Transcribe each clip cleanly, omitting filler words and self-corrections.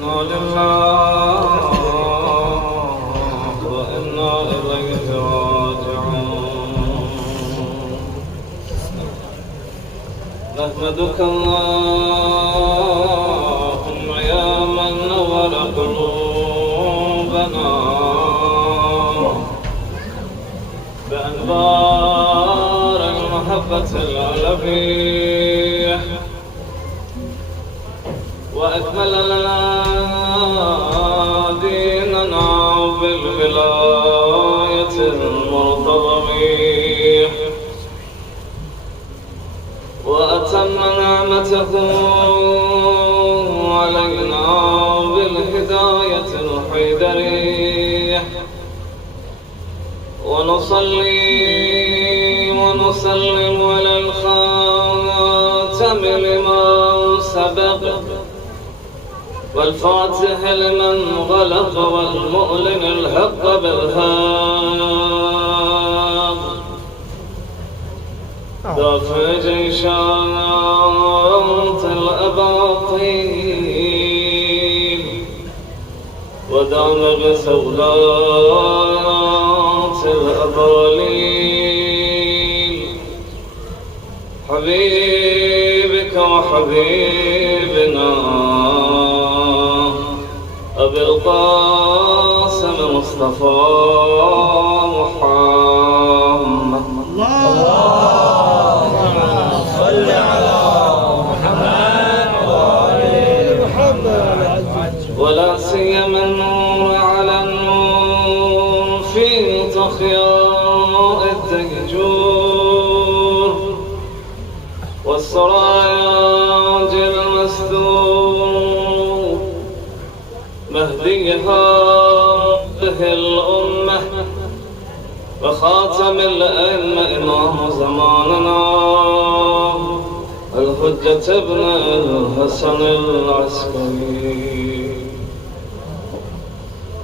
إنا لله وإنا إليه راجعون. نحمدك اللهم يا من نور قلوبنا بأنوار المحبة العلوية، وأكمل لنا ديننا بالولاية المرتضوية، وأتم نعمته علينا بالهداية الحيدرية. ونصلي ونسلم على الخاتم لما سبق، والفاتح لمن غلق، والمؤلن الحق بالحق، دافع جيشات الأباطيل، ودامغ ثولات الأباليل، حبيبك وحبيبنا أبي القاسم مصطفى محمد. اللهم صل على محمد وآل محمد. ولا سيما النور على النور في تخياء الدهجور، والسراياج المستور، مهديها به الأمة، وخاتم الأئمة إمام زماننا الحجة ابن الحسن العسكري،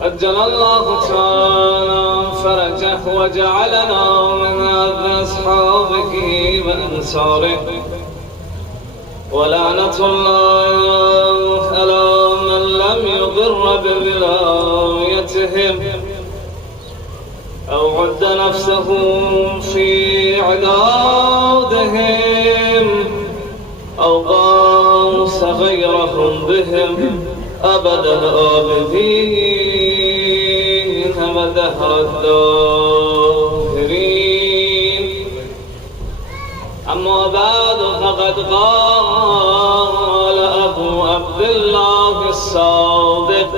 أجل الله تعالى فرجه وجعلنا من أصحابه وأنصاره. ولعنة الله على من لم يضر بولايتهم أو عد نفسه في عدادهم أو قاس غيرهم بهم أبد الآبدين ودهر الداهرين. أما بعد، فقد قال أبو عبد الله الصادق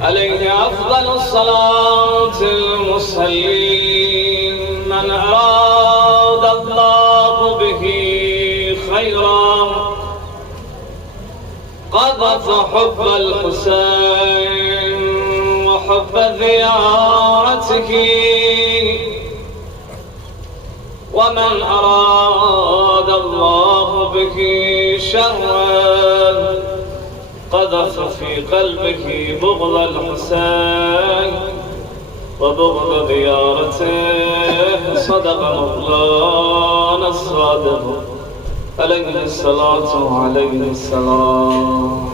عليه أفضل الصلاة المرسلين: من أراد الله به خيرا قذف حب الحسين وحب زيارته، ومن أراد الله به شرا قذف في قلبه بغض الحسين وبغض زيارته. صدق مولانا الصادق عليه الصلاة وعليه السلام.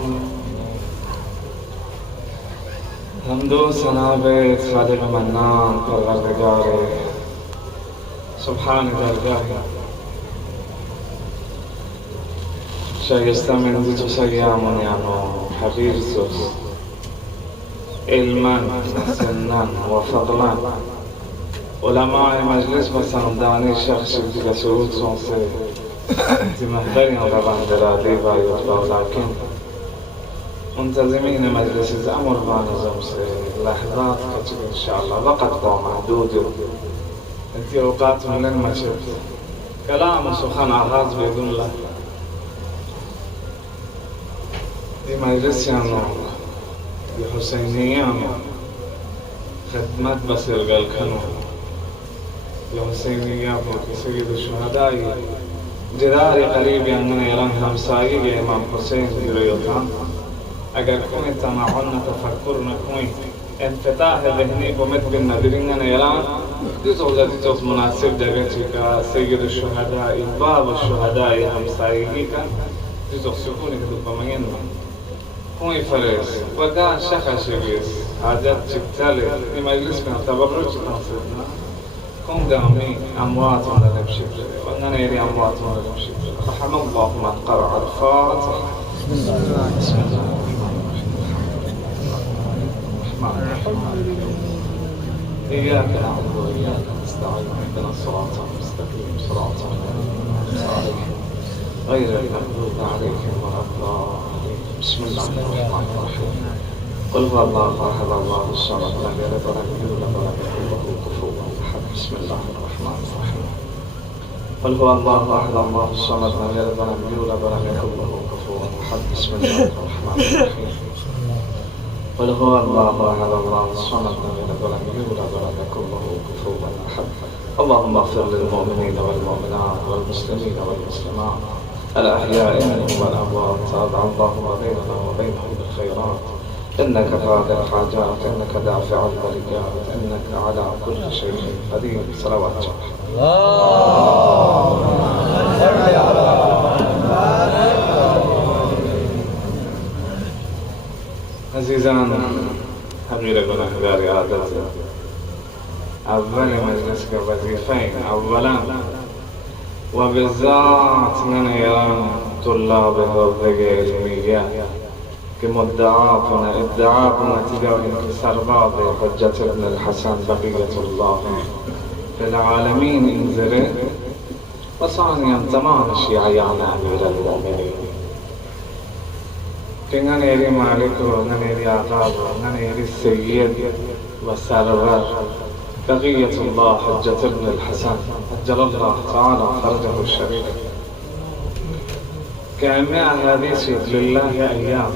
حمد و ثنا به خالق منان پروردگار سبحان درگاه شایسته من تو سیامونیانو حقیر سوز علما سنا و فضلا علماء مجلس و سندانی شخص دیگه سرود سونسه تی محضرین روان درادی و یطلاق، لكن منتظمین مجلس امر و نظم سے لحظات کچھ انشاءاللہ وقت با محدود انتی اوقات ملن مچد کلام سخن آغاز بدون لح دی مجلس یانو دی حسینیانو خدمت بسرگل کنو دی حسینیانو کی سید الشهدائی جدار قریب یانگن ایران همسایی گے امام حسین دیرویوتان. اگر کوئی تمعن تفکر نکنی انفتاح ذهنی بمت بالنظرین ایران جزء جزء مناسب جگہ چکا سید الشهداء باب الشهداء همسایگی کن جزء سکونی که دو بمین هوي فريس وكان شخص شبيس عادات جبتالي لما يجلس من تبرج نصيبنا كم دامي أموات ولا نمشي وأننا يري أموات ولا نمشي رحم الله من قرأ الفاتحة بسم الله الرحمن الرحيم إياك نعبد وإياك نستعين اهدنا الصراط المستقيم صراط غير المغضوب عليهم ولا الضالين بسم الله الرحمن الرحيم قل هو الله احد الله الصمد لم يلد ولم يولد ولم يكن له كفوا احد بسم الله الرحمن الرحيم قل هو الله احد الله الصمد لم يلد ولم يولد ولم يكن له كفوا احد بسم الله الرحمن الرحيم قل هو الله احد الله الصمد لم يلد ولم يولد ولم يكن له كفوا احد اللهم اغفر للمؤمنين والمؤمنات والمسلمين والمسلمات الأحياء منهم والأموات تابع اللهم بيننا وبينهم بالخيرات إنك قاضي الحاجات إنك دافع البركات إنك على كل شيء قدير صلوات اللهم صل على عزيزان حقيقة أحبار عادة أول مجلس كوظيفين أولا وبالذات من إيران طلاب الغرفة العلمية كمدعاتنا ادعاءنا تجاه انكسار بعض حجة ابن الحسن بقية الله في العالمين انزره وثانيا تمام الشيعيان أمير المؤمنين كنا نري مالك ونري عقاب ونري السيد والسرور بقية الله حجة ابن الحسن أجل الله تعالى فرجه الشريف كأنها حديث لله أيام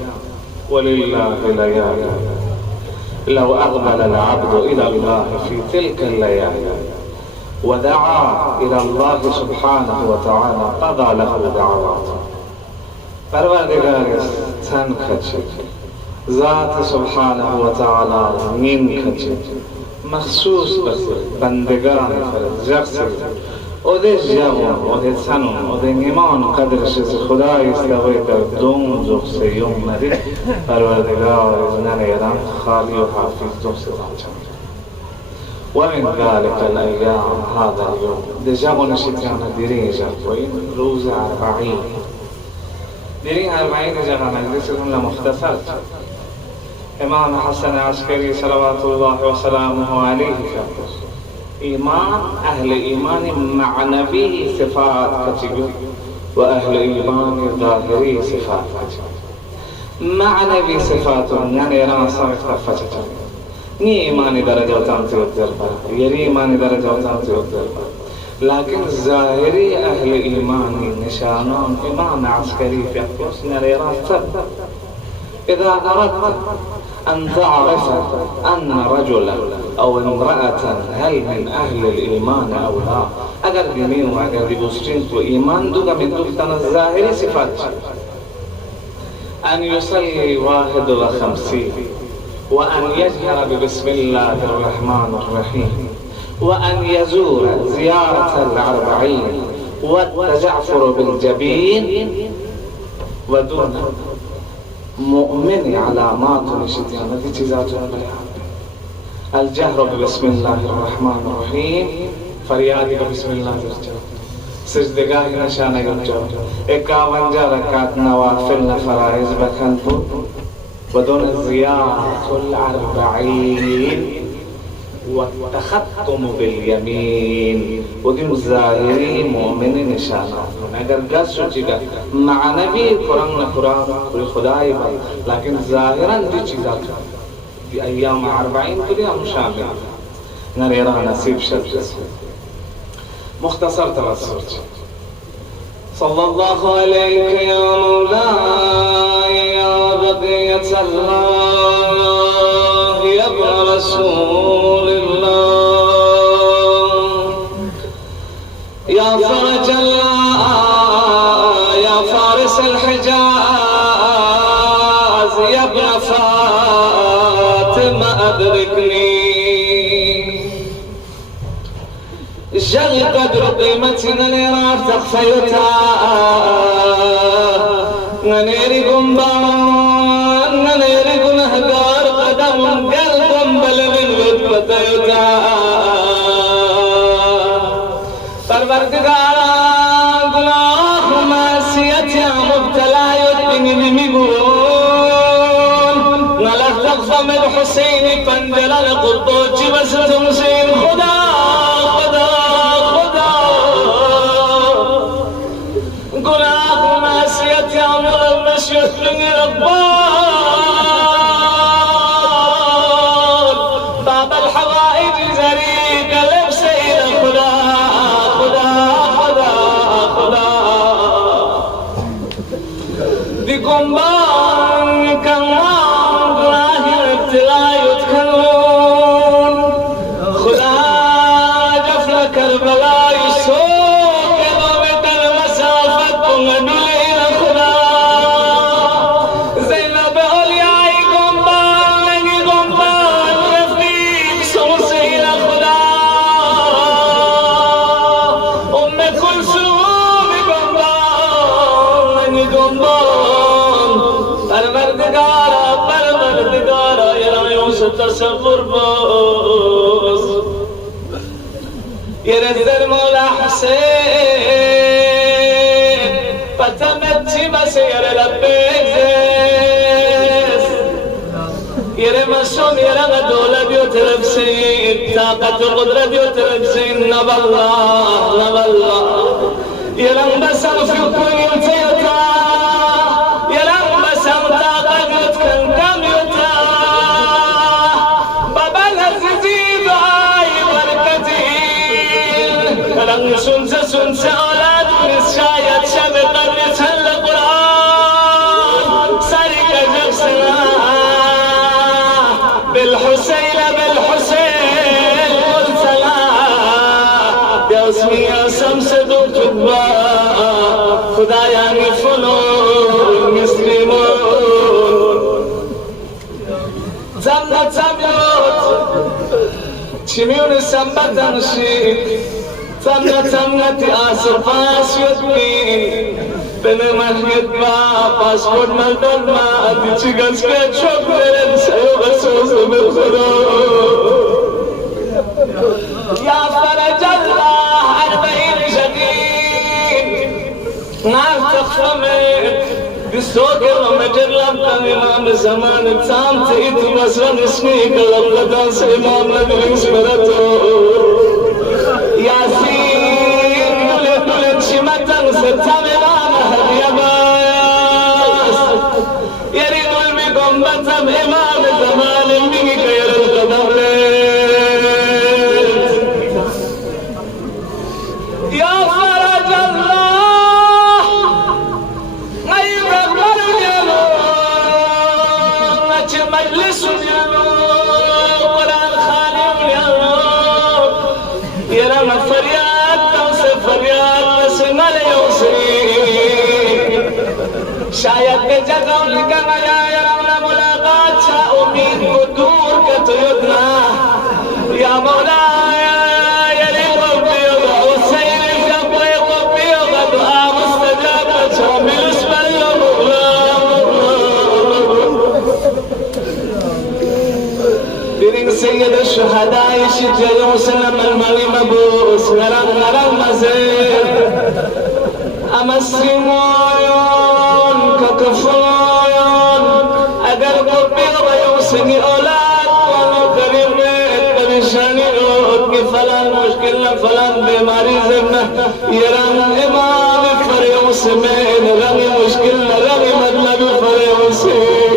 ولله ليالي لو أقبل العبد إلى الله في تلك الليالي ودعا إلى الله سبحانه وتعالى قضى له دعواته پروردگار تن کچه ذات سبحانه وتعالى نیم کچه مخصوص بندگان فرد جغسه او ده جوان او ده سنون او ده نیمان قدرش از خدای استوی در دوم جغسه یوم ندید پروردگار ازنان ایران خالی و حافظ جغسه دانچند ومن ذلك الأيام هذا اليوم ده جوان شتیان دیرین جغوین روز 40 دیرین 40 جغان مجلسهم لمختصر امام حسن عسكري صلوات الله وسلامه عليه كفر إيمان أهل إيمان معنوي صفات كتير وأهل إيمان ظاهري صفات كتير معنوي صفات يعني راسا كفتة ني إيمان درجة وتنتي والدربة يري إيمان درجة وتنتي والدربة لكن ظاهري أهل إيمان نشانون إمام عسكري في أقوس نري راسا إذا أردت أن تعرف أن رجلا أو امرأة هل من أهل الإيمان أو لا أجر بمين وأجر ببسطين وإيمان دوغا من دوغتنا الظاهري صفات أن يصلي 51 وأن يجهر ببسم الله الرحمن الرحيم وأن يزور زيارة 40 والتجعفر بالجبين ودون مؤمن علامات الشتيان في تزاتها البيان الجهر بسم الله الرحمن الرحيم فريادك بسم الله الرحمن سجدگاه نشانه گرجو 51 ركعت نوافل فرائض بكنتو ودون زيارة 40 والتختم باليمين ودين الظاهري مؤمن نشانه اگر گس شوچیگا معنوی قرآن قرآن کوئی خدای با لیکن ظاهرا دی چیزا دی ایام 40 کلی هم شامل نریرا نصیب شد مختصر توسط صلى الله عليك يا مولاي يا بقية الله يا ابن رسول الله يا فرج الله يا فارس الحجاز يا ابن فاطمة أدركني جل قدر قيمتنا نيرار تخفيتها نيري قنبان معصيتها مبتلى يدني بمقول نلف تقفم الحسين فانجل القطوج بس تمسين خدا خدا خدا قناخ معصيتها مغمش يدني ربان باب الحوائج زريق لبسي خدا خدا خدا خدا دي قنبان كمان قناه ابتلا يتكلون خدا جفل كربلا يسوق ضمت المسافة قندلين خدا زينب أولياء قنبان قنبان رفيق سمسين خدا أم كلثوم قنبان قنبان پروردگارا يا يوسف تصور بوز يرزر مولا حسين فتمتي مسير لبيك يرى مسوم يرى دولة بيوت لبسين طاقة قدرة بيوت لبسين نبى الله يرى بسم في كل يوتا يرى بسم طاقة بيوت كم يوتا بابا العزيز آي بركتين رنگ سنس أولاد نسايت شبق الرسل القرآن سارك جبسنا بالحسين مرسلا يا اسمي يا سمس دكتبا خدايا نفلون مسلمون زمت زميوت شميون سمبتن شيك زمت آسفاس يدمين بنا مهيد ما پاسپورت ملدن ما دیچی گز کے چوک میرن سیو غسوس بالخدا یا فرج اللہ اربعین شدید نار تخفمت بسوك ومجر لبقى امام زمان تام تيت بسرن اسمي قلب لدنس امام نبي اسمرته ياسين دولت شمتن ستام امام هديباس يريد البكم بتم امام زمان مني خير القدر يا فرج الله غير اليلو نج مجلس اليلو قرآن خاني اليلو يرى فریاد توسے فریاد بسمل یوسین شاید کے جگہ لکھا گیا یرا ملاقات چھا امید کو دور کت یدنا یا مولا یری قبیغ حسین جبوی قبیغ دعا مستجاب چھا ملس بل مولا برين سيد الشهداء شجر وسلم المالي مبوس نرم مزيد أمسي مويون ككفويون أقل قبيغ ويوسني أولاد ولو كريم كريشاني روحك فلان مشكلة فلان بماري زبنا يرام إمام فريوسمين رمي مشكلة رمي مدلب فريوسين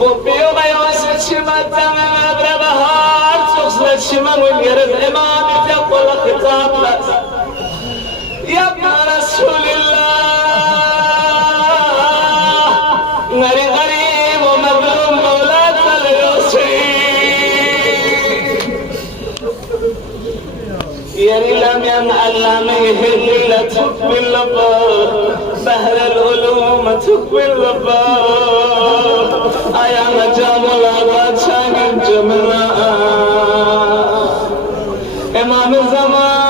قبيغ يوسن شمتا من أبربهار تخصلت شمم ويرد إمام تقول خطاب لك يا ابن رسول الله غري غريب ومظلوم مولاد اليوسف يري لم ينعلم يهل لتقبل اللبار بحر العلوم تقبل اللبار آيا نجام العباد شاهد جمنا امام الزمان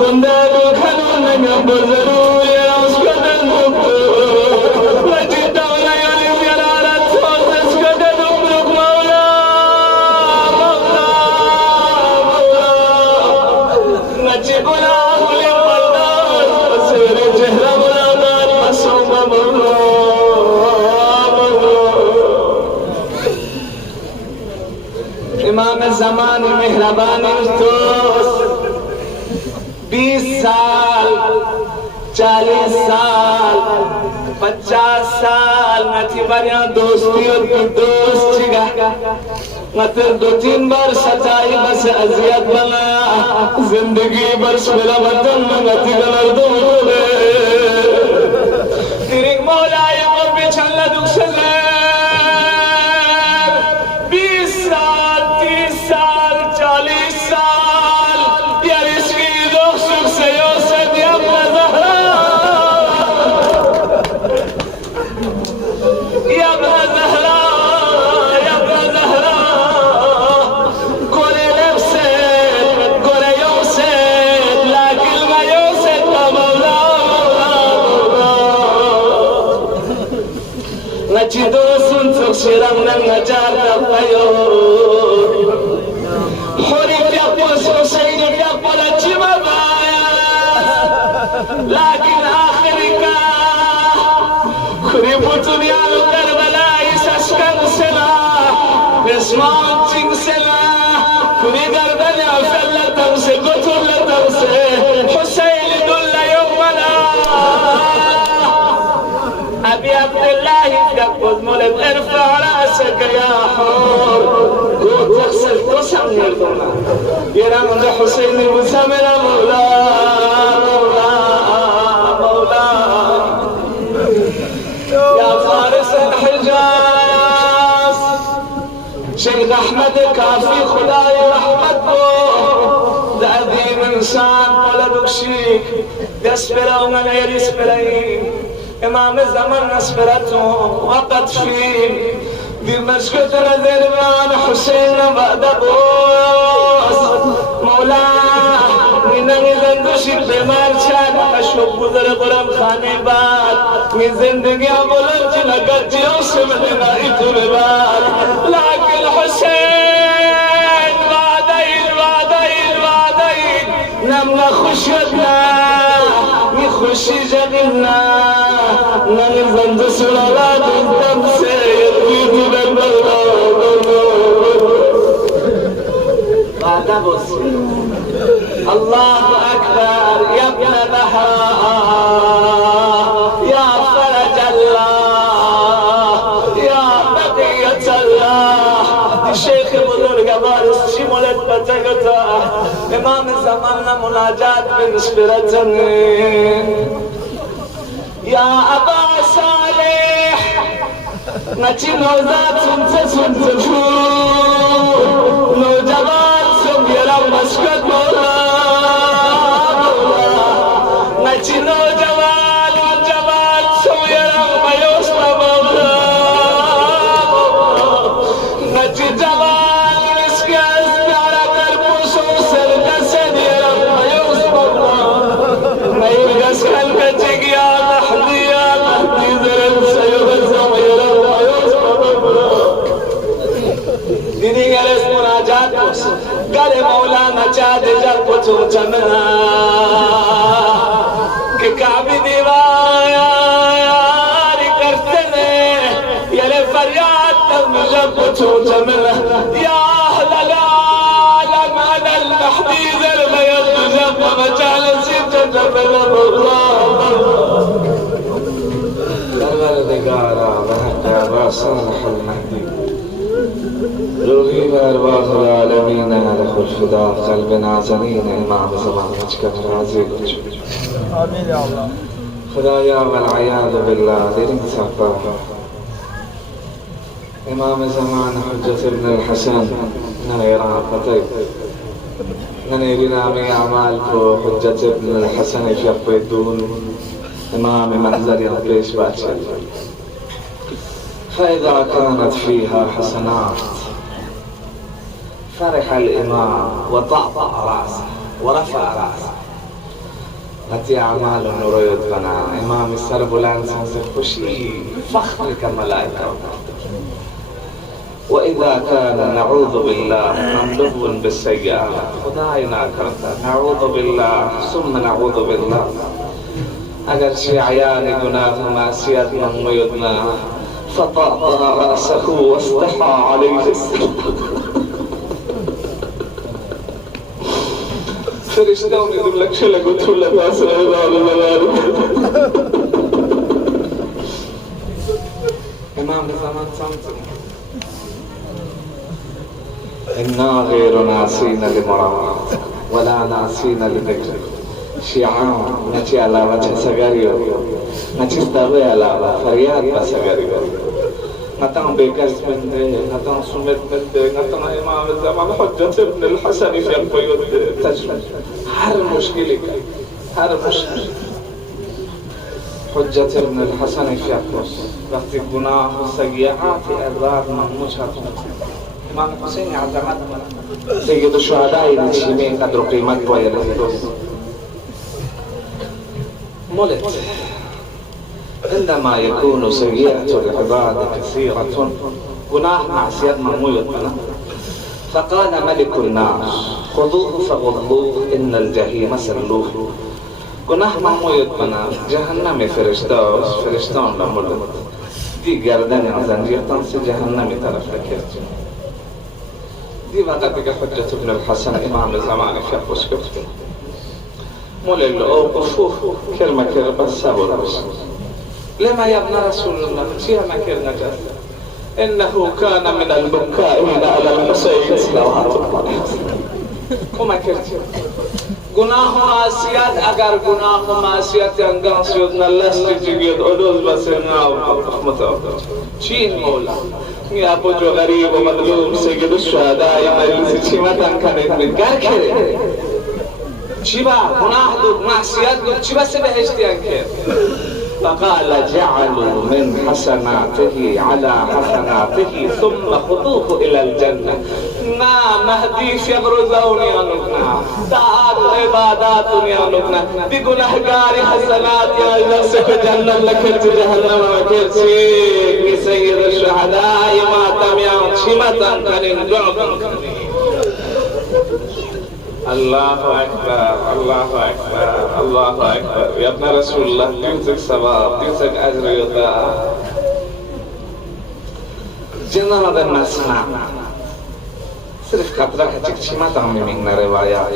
قندر خلون يبزرو يا اسكد المبتو وجد دولا يلي زيارات صوت اسكد المبتو مولا مولا نجي قلاه للبلدان मेहरबानी दोस्त 20 साल 40 साल 50 साल नथी बढ़िया दोस्ती और दोस्त छिगा मतलब 2-3 बार सच्चाई बस अजियत बना जिंदगी बस मेरा वतन नथी गलर दो तेरे मौला ये पर बेचला दुख से 20 साल 30 साल 40 साल यार इसकी दुख सुख से यो से दिया ज़हरा या ज़हरा या ज़हरा कोरे नफ्से कोरे यो से लाकिल में यो से मौला नचिदो सुन सुख शिरम नजार पायो होरी क्या पोसो सही क्या पोला चिमा लेकिन आखिरी का खुरी पुतुनिया करबला इस अशकन से ना बिस्मान चिंग से ना खुरी गर्दन अफला तम से गुतुल तम से हुसैन दुल्ला यौमना أبي عبد الله يقبض مولد ارفع رأسك يا حور قوت تغسل قسم يرضونا يرام حسين المزمر مولا مولا مولا يا فارس الحجاز شيخ أحمد كافي خداي رحمته لأذيب إنسان ولا نكشيك يسبر ومن يسبرين إمام الزمن نسبرته وقت فيه بمسجد الذربان حسين بعد بوس مولا من نزندش بمال شاد أشوف بدر برم خانه باد من زندگی بلند نگت جوسم لنائت بباد لكن حسين بعدين نمنا خشيتنا خوشی جگنا ننزند سلالات دم سے يريد بعد بس الله أكبر يا ابن بهاء يا فرج الله يا بقية الله الشيخ بزرگ بارس شمولت بتگتا امام زمان مناجات بنسبرتني يا أبا صالح نتي نوزات سنت نوجبان سم يرى مسكت مولا نتي نوجبان سم يرى ميوس مولا نتي جبان مسكت نارا كربوسو سرقسن يرى ميوس مولا ميوس كالكتك يا مهدي يا مهدي ذرن سيغزم يرى ميوس مولا ديني غرس مناجات بس قال مولانا چاہد جب پتو چمنا کہ کعبی دیواری کرتے نے یعنی فریاد تم جب پتو چمنا یا اہل العالم انا المحدی ذر بیض جب مجال سیب جمنا اللہ پروردگارا وحکا وصالح المهدي روحي وارواح العالمين له الفداء قلب نازنين امام زمان مجكب راضي آمين يا الله خدايا والعياذ بالله دين صفا امام زمان حجة ابن الحسن نيران قطيب نيرنا من اعمالكم حجة ابن الحسن في الدون امام منزل يطيش باتشل فإذا كانت فيها حسنات فرح الإمام وطأطأ رأسه ورفع رأسه هاتي أعمال نريد بنا إمام السرب الأنسان خشي فخر كملائكة وإذا كان نعوذ بالله مملوء بالسيئات خداينا كرتا نعوذ بالله ثم نعوذ بالله أجر شيء عيان جناه معصية من ميدنا فطأطأ رأسه واستحى عليه السلام فرشتون يقول لك شو قلت له بس إمام الزمان صمت إنا غير ناسين لمرامات ولا ناسين لذكر شيعان نتي على وجه سغاريو نتي استوي على فرياد بسغاريو نتان بيكاس من نتان سمت من نتان إمام الزمان حجة ابن الحسن في القيود تجربة هر مشكلة هر مشكلة حجة ابن الحسن في القيود وقت الجناح والسيئات أرباب مموشة إمام الحسين عظمت سيد الشهداء نشيمين قدر قيمة ويرفض ملت عندما يكون سيئة العباد كثيرة جناح معصية مموت فقال ملك النار خذوه فغضوه إن الجحيم سلوه جناح مموت بنا جهنم فرشتون لملت دي گردن زنجیر تنسي جهنم طرف لكرت دي وقتك حجة ابن الحسن إمام الزمان في أخوش كفتن مولي اللي أوقفوه كلمة بس صبر بس لما يا ابن رسول الله شيء ما كلمة جاز إنه كان من البكاء على الحسين صلوات الله وما كرت گناه معصیت اگر گناه معصیت انجام شد نلست جگید ادوز بس ناو رحمت چین مولا یا بوجو غریب و مظلوم سید الشهداء مجلس چی متن کنید من گر کرد چی با گناه دو معصیت دو چی بس بهشتی انکر فقال جعلوا من حسناته على حسناته ثم خذوه الى الجنه ما مهديش يبرزوني عنكنا تعال عبادات عنكنا بگناهگار حسنات يا نفسك جنة لك جهنم وكرسي سيد الشهداء ما تميان شمتا كنين جعبا الله أكبر الله أكبر الله أكبر يا ابن رسول الله ديوتك ثواب ديوتك أجر يطاع جنة هذا المسمع صرف قطرة كتشي ما تعمل من روايات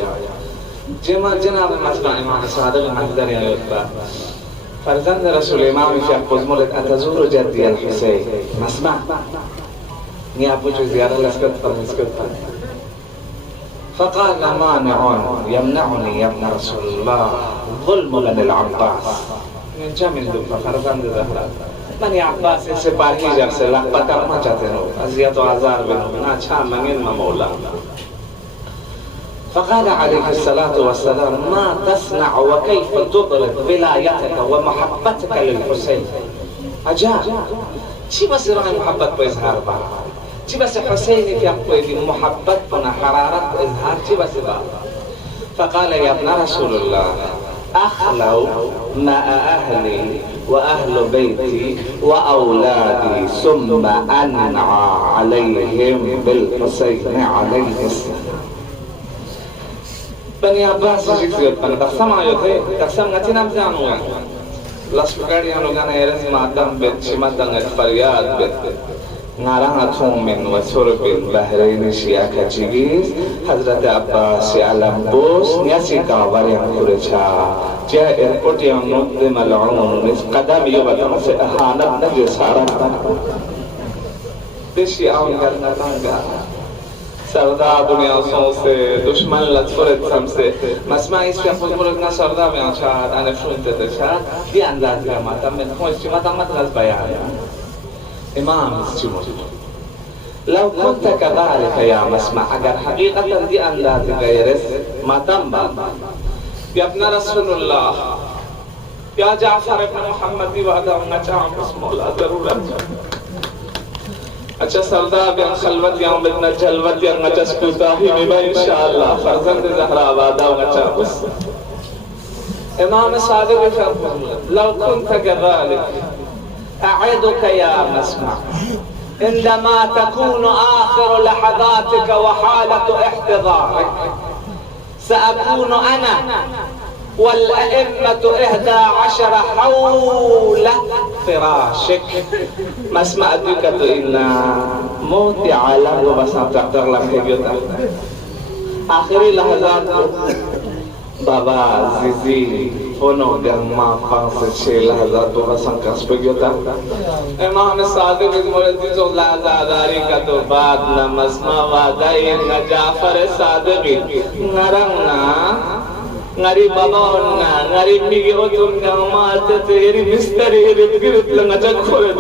جناب المسمع إمام صادق المحضر يا يطاع فرزند رسول إمام في أقوز مولد أتزور جدي الحسين مسمع ني أبو جو زيارة لسكت فرمسكت فقال مانع يمنعني يا ابن رسول الله ظلم بن العباس من جميل دفع فرزند زهرا بني عباس से बारही जब से लाख पता चाहते हो अजियत और आजार बिना अच्छा मंगेन मौला فقال عليه الصلاة والسلام ما تصنع وكيف تضرب ولايتك ومحبتك للحسين عجاب شي بس راح محبت بإظهار بعض شي بس حسين في أقوى محبتنا حرارة إظهار شي بس بعض فقال يا ابن رسول الله أخلوا مع أهلي وأهل بيتي وأولادي ثم أنعى عليهم بالحسين عليه السلام بني عباس جيكسير بنا تقسم آيوته تقسم غتنا بزانوه لسبقاري هنوغانا يرز مادام بيت شمادان الفرياد بيت ناران تومن وشرب بحرين شيعة كجيز حضرت عباس علم بوس نياسي كاوار يمكورچا جاء ايرپورٹ يمنود ملعون نس قدم يوبتن سے احانت نجي سارا دشي آون کرنا تانگا سردار دنیا سو سے دشمن لطفرت سم سے مسمع اس پہ خود ملکنا سردار میں آنچاد آنے شونتے تشاد دی انداز کا ماتا من خوش چی ماتا مطلب بیان إمام السجود لو كنت كذلك يا مسمع أجر حقيقة دي أن لا تغيرس ما تنبع يا ابن رسول الله يا جعفر ابن محمد وعدا ونجام اسمه لا ضرورة अच्छा सरदार बयान खलवत यहाँ बिना जलवत या नजस कुता ही में इंशाअल्लाह फर्जंद ज़हरा वादा वचा बस इमाम सादिक लव कुंत कज़ालिक أعدك يا مسمع عندما تكون آخر لحظاتك وحالة احتضارك سأكون أنا والأئمة 11 حول فراشك مسمع دكت إن موتي على وبس تقدر لك هجوتا آخر لحظات Baba, Zizi, Fono, Gamma, Fancy, Sheila, Dova Sankas, Pugota, Imam Sadiq is Moratizo Laza, Darika, Tobad, Namasma, Dain, Najafar, Sadiq, Narana, Nari Baba, Nari Migotun, Gamma, Teri, Mystery, Girit, Langaja Kore.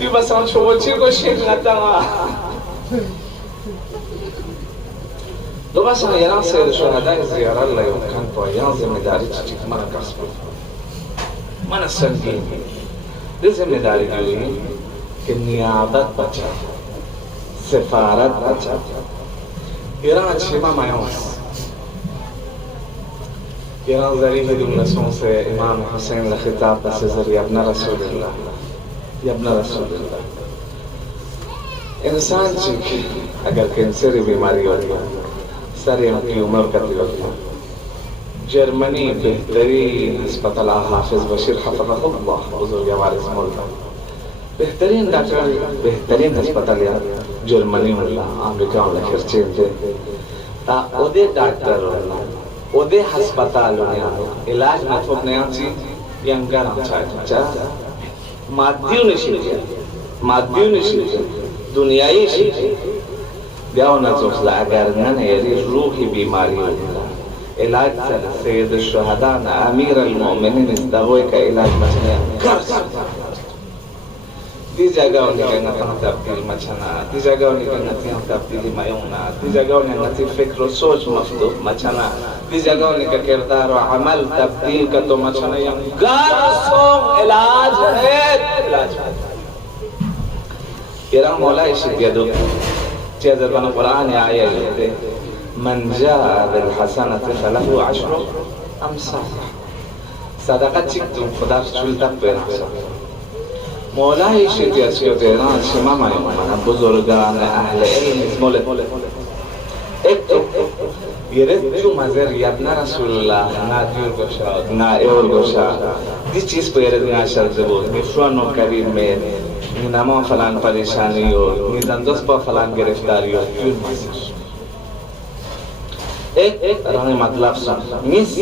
You must not show what you go shake Natama. لو بس أنا يران سيد الشهداء الزيارة الله يمكن طويان زمداري تجيك منا كسبه منا سنجين دي زمداري جوي كنيابات بچا سفارات بچا يران شما ما يومس يران ذريف دون رسول سے امام حسین لخطاب بس ذری ابن رسول الله یا ابن رسول الله انسان چیک اگر کینسری بیماری ہوتی ہے سریم کی عمر قتل ہوتی ہے جرمنی بہترین اسپتال حافظ بشیر حفظه الله بزرگ وارث مولا بہترین ڈاکٹر بہترین اسپتال جرمنی مولا امریکا ولا خرچین دے تا اودے ڈاکٹر ولا اودے ہسپتال ولا علاج نہ تھوک نیا چیز ینگا نہ چاہتا مادیو نشی دنیای شی بیاو نزوخ اگر ننیری روحی بیماری ہوگا علاج سید الشهدان امیر المؤمنین استغوی کا علاج مچھنے کرس دی جگہ انہی کا نتاں تبدیل مچھنا دی جگہ انہی کا نتاں تبدیلی میونا دی جگہ انہی کا نتاں فکر و سوچ مفتوح مچھنا دی جگہ انہی کا کردار و عمل تبدیل کا تو مچھنا گرسوں علاج ہے يرى مولاي شد يدو جاء ربنا القرآن يا آية من جاء بالحسنة فله 10 أمثالها صدقة شكتم خدا شلتك بين مولاي شد يدو شما ما يومنا بزرگان أهل علم اسمولت اكتب يرد جو مزر يبنى رسول الله نا ديور گوشا نا ايور گوشا دي چیز پر يرد نا شرط بود مفرانو کریم میں نما فلان پریشانی ہو نیزندوس پا فلان گرفتاری ہو کیون ماسر ایک رانی مطلب سن نیس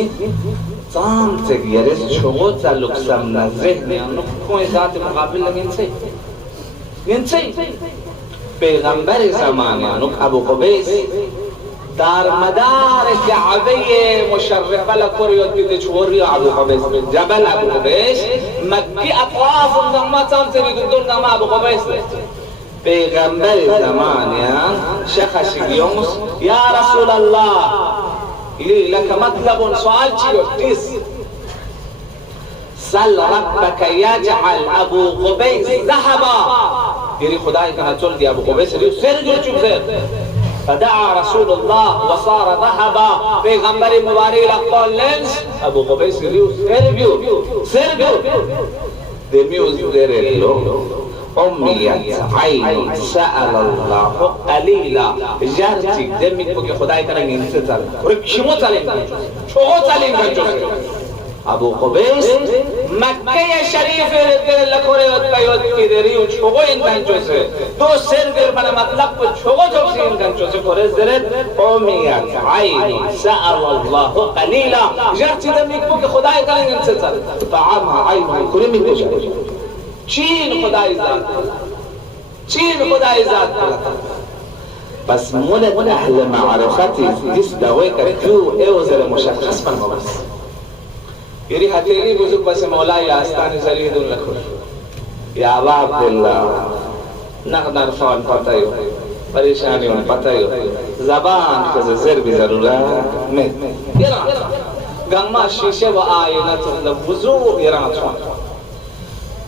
تام سے گیرس چھوت سا لکسم نزرہ نیانو کوئی ذات مقابل لگن سے پیغمبر زمانیانو ابو قبیس دار مدار كعبية مشرفة لكوريوت بتشوري أبو قبيس جبل أبو قبيس مكي أطراف النغمة تنتري قدون نغمة أبو قبيس پیغمبر زمانيا شخص يونس يا رسول الله لك مطلب سؤال تيس سل ربك يجعل أبو قبيس ذهبا يري خداي كان تقول دي أبو قبيس سير جو سير فدعا رسول الله وصار ذهبا پیغمبر مبارک الاقوال لنس ابو قبیس ریو سربیو دمیوز درلو امیت عین سأل الله قلیلا جرتی دمی کو کہ خدای تعالی نے انسان اور کیمو تعلیم چھو تعلیم جو ابو قبیس مکه شریف لکوره پیوت کی دری و چھو انسان جو سے دو سر گر بنا مطلب کو چھو جو سے انسان جو سے کورے زرت امیت عین سأل الله قلیلا جرتی دمی کو کہ خدای تعالی نے انسان طعام عین کریم کو چین خدای ذات بس مولد اهل معرفتی دیس دوی کرکو ایوزر مشخص من بس یری حتیلی بزرگ بس مولای آستان زلیدون لکھو یا ابا عبداللہ نقدر فان پتایو پریشانیون پتایو زبان کز زر بھی ضرورت میں یران گنما شیشه و آینت وضوح یران چون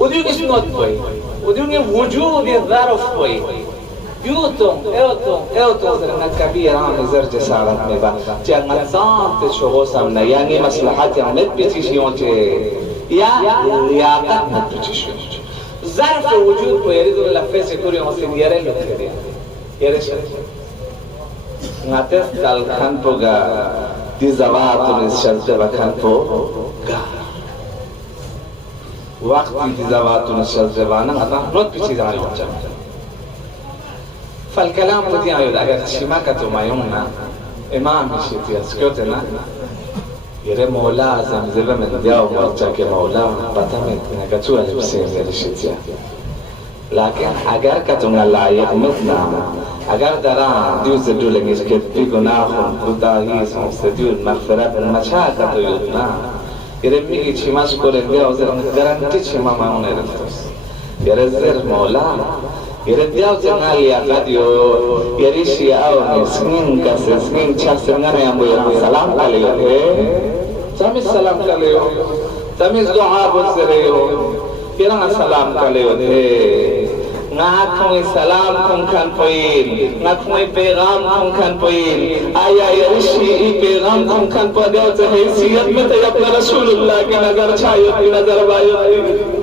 ودیون اسمت بای ودیون وجود ظرف بای یوتون زرنگ کبیر آن زر جسارت میں با جنگت زانت شغوصم نه یعنی مصلحت امت بیتیشیون چه یا لیاقت مت بیتیشیون ظرف وجود کو یریدون لفه سکوری حسین یره لکھے یره شد ناتس کل کھن پو گا دی زواتون اس شلطه و کھن پو گا وقتی دی زواتون اس شلطه وانا اتا نوت پیچی زمانی بچا فالكلام بدي أقول أجر شماكة ما يومنا إمام شتي أسكتنا يرى مولا زمزبة من دياو مرجع كمولا بتمت نكتوه لبسين للشتيا لكن أجر كتونا لا يمتنا أجر درا ديوز دولنيش كتبي جناهم كتاهيس مستديون مغفرة المشاكل تيودنا يرى ميجي شماش كورن دياو زر garanti شما ما ونرفتوس يرى زر مولا يرى دياو زنالي أكاديو يرى شياو سنين كاس سنين شخص سنين يامو يرى سلام كليو تامي سلام كليو تامي دعاء بسريو يرى سلام كليو ngakoy salam kung kan poin ngakoy pegham kung kan poin aya yarishi i pegham kung kan padiyo ta haysiyat mein ta apna rasulullah ki nazar chayot ki nazar bayot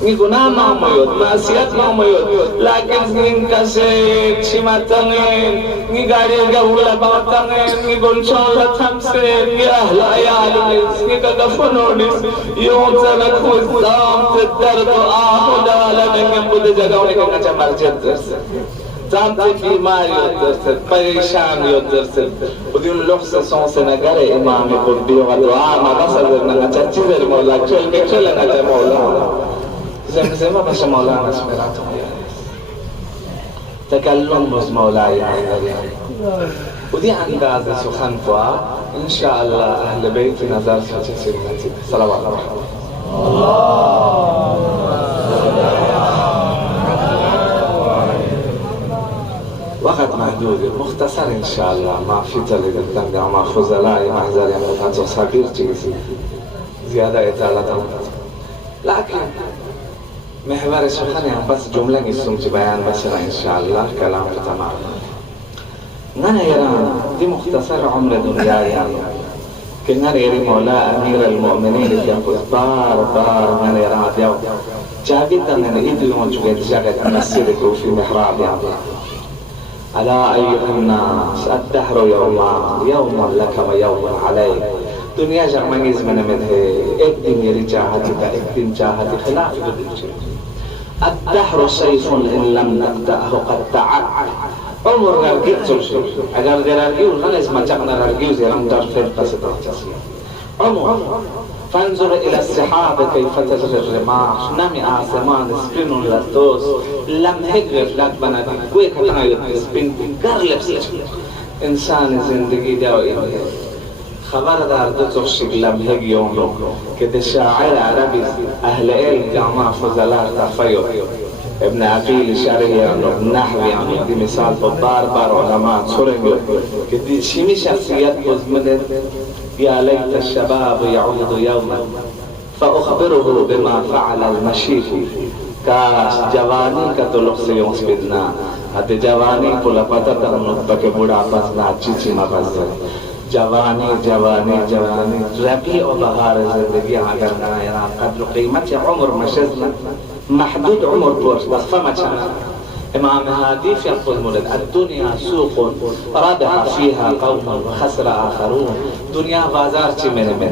ni guna mamayot masiyat mamayot lakin nin kase chimatangen ni gari ga ula batangen ni gonchol thamse ni ahla ayalis ni kagafononis yon zana khuzam te dard ahuda la dengan bude jagaone ka kacha marjet derse zamte bimari derse parishan derse udin lohse son senagare imam ko biyo dua magasa na kacha chizer mola chel ke chel na ta mola زمزمة بس مولانا اسمراته تكلم بس مولاي ودي أنداز سخن فوا إن شاء الله أهل بيت نزار فتح سيدنا صلوات الله وقت محدود مختصر إن شاء الله ما في تلك الدنيا ما خزلاء محزر يمكن صغير تيجي زيادة إطالة لكن محور سخني بس جملة قسم بيان بس إن شاء الله كلام تمام. أنا يرى دي مختصر عمر دنيا يعني كنا يرى مولا أمير المؤمنين يقول بار من يرى ديو جابتا من إيد يوم جوجت جاكت مسجدك في محراب يعني ألا أيها الناس الدهر يوم لك ويوم عليك دنيا جمعيز من منه اقدم يري جاهتك اقدم جاهتك خلاف بالجيل الدهر سيف إن لم نقطعه قد تعب عمر رجيت ترشي أجر رجيو خلاص ما جانا رجيو زي رم دار فرقة سترجسي عمر فانظر إلى السحاب كيف تجري الرماح نامي آسمان سبين للدوس لم هجر لك بنادي كوي كتنا يسبين كارلبس إنسان زندگی داوي خبردار دو شغلم هيك يوم كده شاعر عربي أهل جامعة فضلات تفيو ابن عقيل شعري نحو يعني دي مثال بار علماء سورنجو كده شيمي شخصيات مزمنة يا ليت الشباب يعود يوما فأخبره بما فعل المشيخ كاش جواني كتلوك سيوم سبدنا هذا جواني كلا پتا تنو بك بودا پسنا چيچي ما پسنا جواني ربيع وبهار الزندگی اگر نه یعنی قدر قیمت عمر مشزنا محدود عمر بورس بس فما چنا امام هادي في يقول الدنيا سوق ربح فيها قوم وخسر آخرون دنیا بازار چی من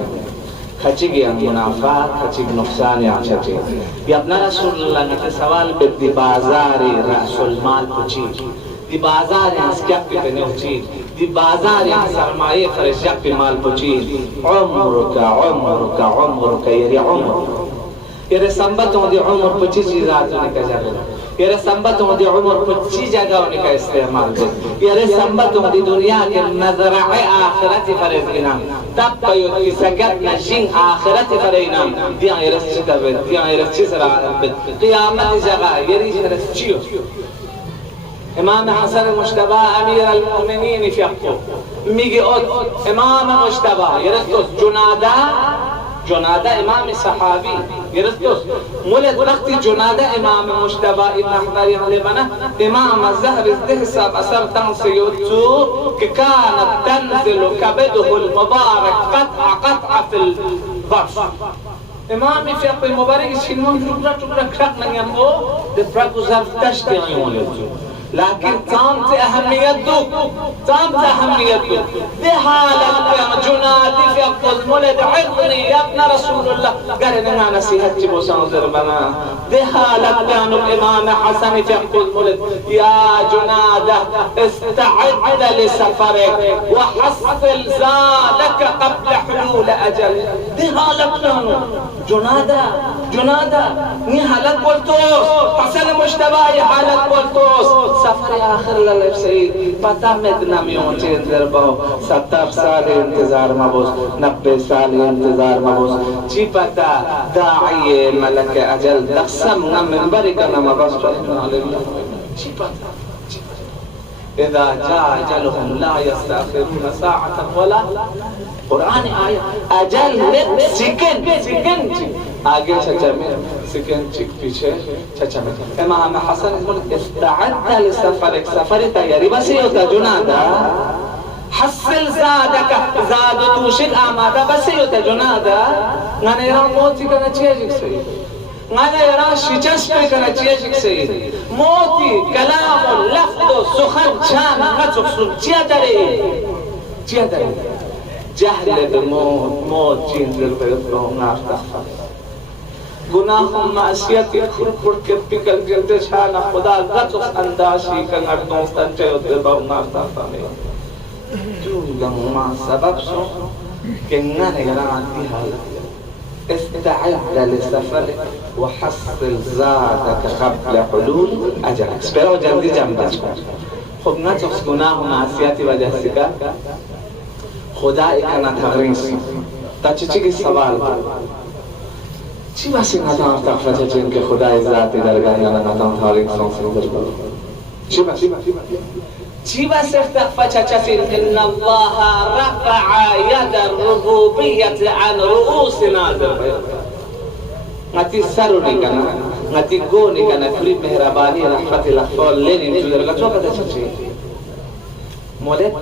خچیگی منافع خچیگ نقصان عشتی یابنا رسول الله نے سوال بدی بازاری رأس المال پچی دی بازار اسکیپ پنے ہوچی دی بازار سرمایه فرشق پی مال پچی عمرك یری عمر یری سنبتوں دی عمر پچی چیزات نے کجا یری سنبتوں دی عمر پچی جگہوں نے کا استعمال یری سنبتوں دی دنیا کے مزرعه آخرت فرض انام تب پیو کی سگت نشین آخرت فرض انام دیاں یرچتا دیاں یرچسرا قیامت جگہ یری یرچیو امام حسن المجتبى امير المؤمنين في حقه ميجي امام مجتبى يرستوس جناده امام صحابي يرستوس مولد وقت جناده امام مجتبى ابن حضر عليه بنا امام الزهر الذهب اثر تنسيوتو كانت تنزل كبده المبارك قطع في الظرف امام في حقه المبارك شنو ټوکرا ټوکرا کړه نه یمو د پراکو ظرف تشته یمو لكن تامت أهمية دي حالة جنادي في أقل مولد عرضني يا ابن رسول الله قال إننا نسيهتي بوسانزر بنا دي حالة كانوا الإمام حسن في أقل مولد يا جنادة استعد لسفرك وحصل زادك قبل حلول أجل دي حالة كانوا جنادة ني حالة قلتوس حسن مجتبعي حالة قلتوس سفر آخر للب سید پتا مدنہ میں چیز در بہو 70 سال انتظار مبوس 90 سال انتظار مبوس چی پتا داعی ملک اجل تقسم منبری کنا مبوس چی پتا اذا جاء اجلهم لا يستأخرون ساعة ولا قرآن آیت اجل سکن آگے چچا میں سکن چک پیچھے چچا میں امام حسن استعد لسفرك سفری تیاری بسی ہوتا جنادا حصل زادك زاد توشد آمادا بسی ہوتا جنادا نانا ایران موتی کنا چیجک سید نانا ایران شچس پہ کنا چیجک سید موتی کلام و لفظ و سخن جان نچک سن چیا داری جهل بموت چین در بیدو نار تخفر گناہ و معصیتی کھڑ کے پکل جلد شان خدا غطف انداشی کن اردوستان چاہو دبا نار تخفر جو لما سبب سو کہ نہ ایران دی حالت استعد لسفرك وحصل زادك قبل حلول اجلك سپیرو جلدی جنبش کن خب نچکس گناہ و معصیتی وجہ سکا خدا اکنا تغریس تا چی کی سوال چی باسی نتام تغفت چین که خدا ذاتی درگاه یا نتام تغریس سنسل درگاه چی باسی تغفت چین ان الله رفع ید الربوبیت عن رؤوسنا ngati saru ni kana ngati go ni kana kuri mehrabani rahmati lahfal lenin tu درگاه تو کتا چی مولد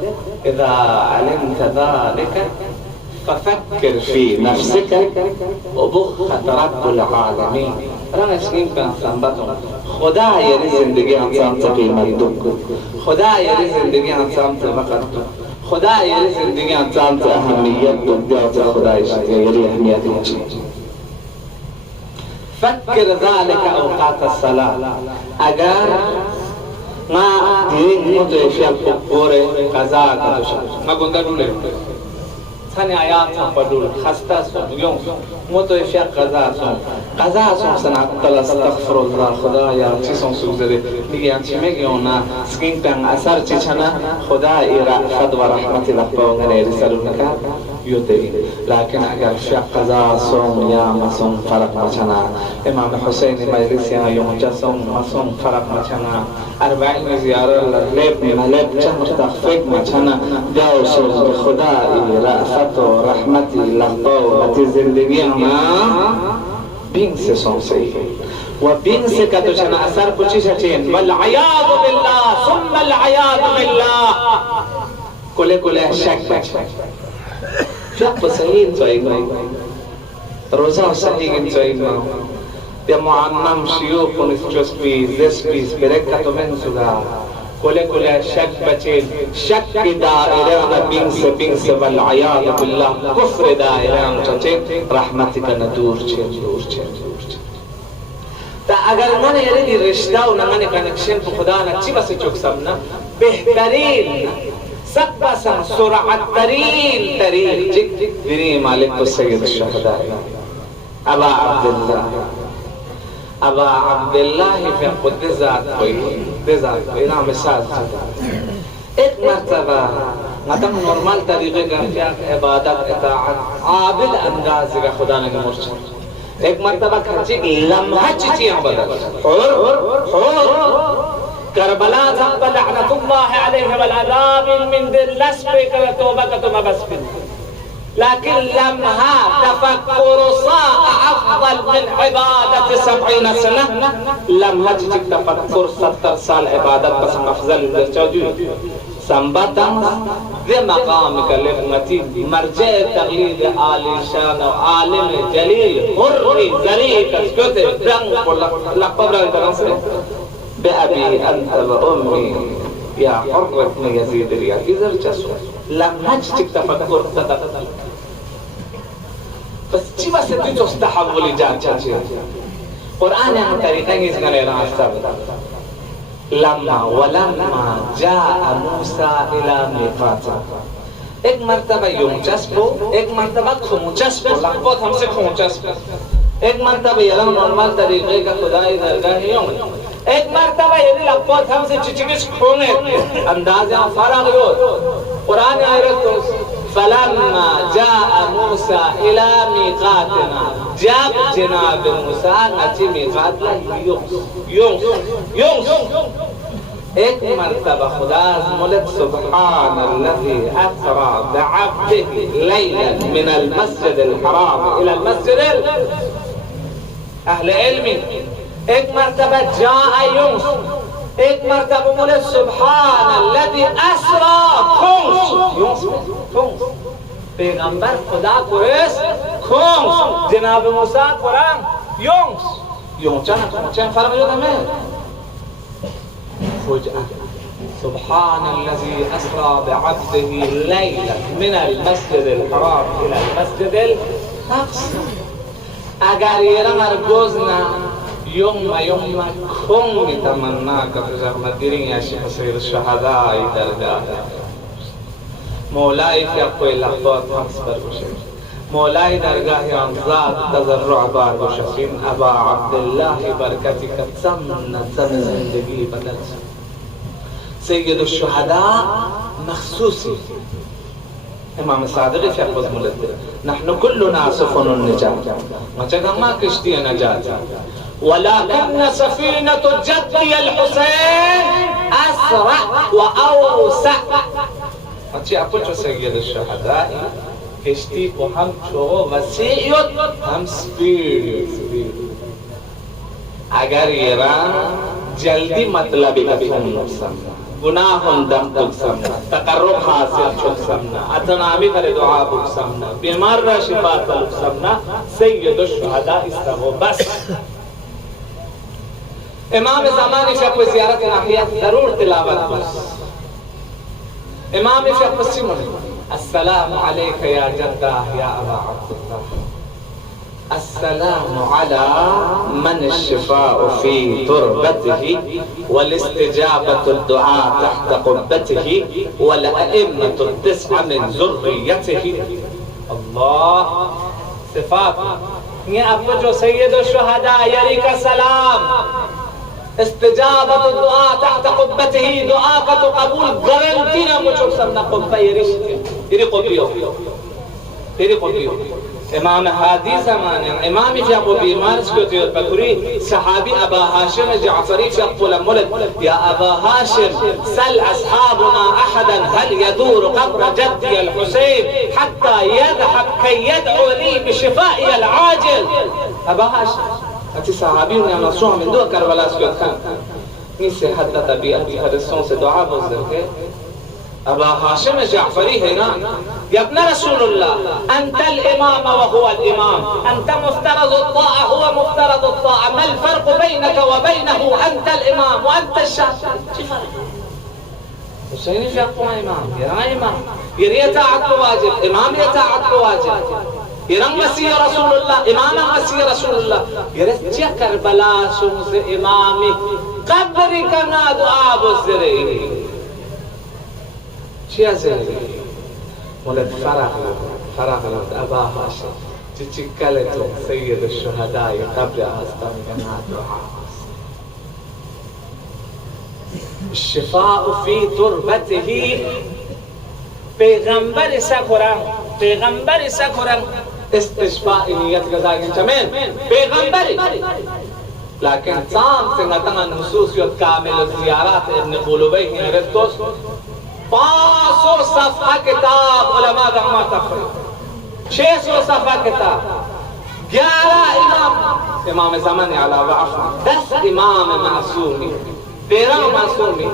إذا علمت ذلك ففكر في نفسك وبخت رب العالمين راه اسکیم کن سنبتون خدا یری زندگی هم سامت قیمت دو خدا یری زندگی هم سامت وقت دو خدا یری زندگی هم سامت اهمیت دو دیات خدایش یری اهمیت چی فكر ذلك أوقات الصلاة اگر ما دین مجھے شیخ پورے قضا کتوشا ما گندہ ڈولے ثانی آیات ہم پڑھول خستہ سن یوں مجھے شیخ قضا سن سنات تل استغفر اللہ خدا یا چیزوں سوزدے دیگه انچی میگیوں نا سکین پنگ اثر چی چنا خدا ایرا فد و رحمت لپاونگنے رسالونکا يدري لكن اگر شق قضا صوم یا مصوم فرق مچنا امام حسین مجلسیاں یوم جسوم مصوم فرق مچنا 40 زیارہ لب ملب چند تخفیق مچنا جاو صوم خدا رأفت و رحمتی لقاوتی زندگی ما بین سے سون صحیح و بین سے کتو چنا اثر کچی شچین والعیاذ باللہ ثم العیاذ باللہ کلے شک شق صحیح توینا روزا صحیح توینا بیا معمم شیوخ ونسجوس بیز دس بیز برکتو منسولا کلے شک بچین شک دائرہ بینس والعیاذ باللہ کفر دائرہ چچین رحمتک ندور چین تا اگر من یعنی رشتہ و نمانی کنکشن پا خدا نچی بس چک سمنا بہترین سقبسا سرعت ترین دینی مالک کو سید الشہداء ابا عبداللہ فی قدس ذات کوئی نام ساز ایک مرتبہ مطلب نورمال طریقے کا عبادت اطاعت عابد انداز کا خدا نے مرچہ ایک مرتبہ کھچی لمحہ چیچی عبادت حور کربلا زنب لعنت اللہ علیہ والعذاب من دل لسپے کر توبہ کا تو مبس بن لیکن لمحہ تفکر ساعة افضل من عبادت 70 سنہ لمحہ چیچک تفکر 70 سال عبادت بس افضل در چوجو سنبتا ذی مقام کلمتی مرجع تغلید آلی شان و عالم جلیل حری ذریع کسکوتے رنگ پر لقب رہی طرح سے بأبي أنت وأمي يا حر بن يزيد الرياحي زرچسو لمحج تك تفكر تدخل بس چی واسه تو تحولی جان چاچی قرآن هم طریقه نیست کنه راستاب ولما جاء موسى إلى ميقاتنا एक मर्तबा यूंचस्पो एक मर्तबा खुमुचस्पो लखपत हमसे खुमुचस्पो एक मर्तबा ये नॉर्मल तरीके का खुदाई दरगाह यूं एक मर्तबा ये लखपत हमसे चिचिकिस खोने अंदाजा फराग हो कुरान आयत तो फलम्मा जाء मूसा इला मीकातना जब जनाब मूसा नची मीकात ला यूं एक मर्तबा खुदा मुल्क सुब्हान अल्लज़ी असरा बिअब्दिही लैलन मिनल मस्जिदिल हराम इलल मस्जिदिल अहले इल्मी एक मर्तबा जाअ यूनुस एक मर्तबा मुल्क सुब्हान अल्लज़ी असरा यूनुस पैगंबर खुदा को जनाब मूसा कुरान यूनुस फर्क जो हमें سبحان الذي أسرى بعبده ليلا من المسجد الحرام إلى المسجد الأقصى اگر ایران ارگوزنا يوم كون تمناك بزغم الدين يا شيخ سيد الشهداء درجات مولاي في أقوى لحظات أصبر بشيء مولاي درگاه انزاد تضرع بار بشفين أبا عبد الله بركتك تمنى زندگی بدل سيد الشهداء مخصوصي امام صادق في أخذ ملد نحن كلنا سفن النجاة ما تجمع كشتي نجاة ولكن سفينة جدي الحسين أسرع وأوسع أتي أقول سيد الشهداء کشتی کو ہم چھوڑو وسیعت ہم سپیڈ اگر ایران جلدی مطلبی کبھن سمنا گناہ دم تک سمنا تقرب حاصل چھک سمنا اتنامی پر دعا بک سمنا بیمار را شفا تلک سمنا سید الشہداء استغو بس امام زمانی شاہ زیارت ناحیت ضرور تلاوت بس امام شاہ پسیمون السلام عليك يا جداه يا أبا عبد الله السلام على من الشفاء في تربته والاستجابة الدعاء تحت قبته والأئمة التسعة من ذريته الله صفات یہ اب جو سید الشہداء یری کا سلام استجابت الدعاء تحت قبته دعا کا تو قبول گارنٹی نہ مجھے سمنا قبہ یری قبیو امام حادی زمانے امام جابو بیمار اس کو دیت بکری صحابی ابا هاشم جعفری شقل ملد یا ابا هاشم سل اصحابنا احدا هل يدور قبر جدي الحسين حتى يذهب كي يدعو لي بشفائي العاجل ابا هاشم اچھی صحابی نے مسوح من دو کربلا سکوت خان این سے حد طبیعت کی حدثوں سے دعا بزر کے ابا هاشم جعفری حیران یا ابن رسول الله انت الامام وهو الامام انت مفترض الطاعة هو مفترض الطاعة ما الفرق بينك وبينه انت الامام وانت الشاب چی فرق حسین شاقوا امام یران امام یریتا عقل واجب امام یتا عقل واجب يرن مسيح رسول الله امام مسيح رسول الله يرس جا کربلا شمس امامي قبر كنا دعاء بزري چيا زري ولد فرغ ابا هاشم تشكلت سيد الشهداء قبر استم كنا دعاء الشفاء في تربته پیغمبر سا استشفاء نیت گزاگین چمین پیغمبری لیکن سام سے نتنگا نصوصیت کامل زیارات ابن قلوبی ہیرتوس 500 صفحہ کتاب علماء دعما تفریق 600 صفحہ کتاب 11 امام زمان علاوہ 10 امام معصومی 13 معصومی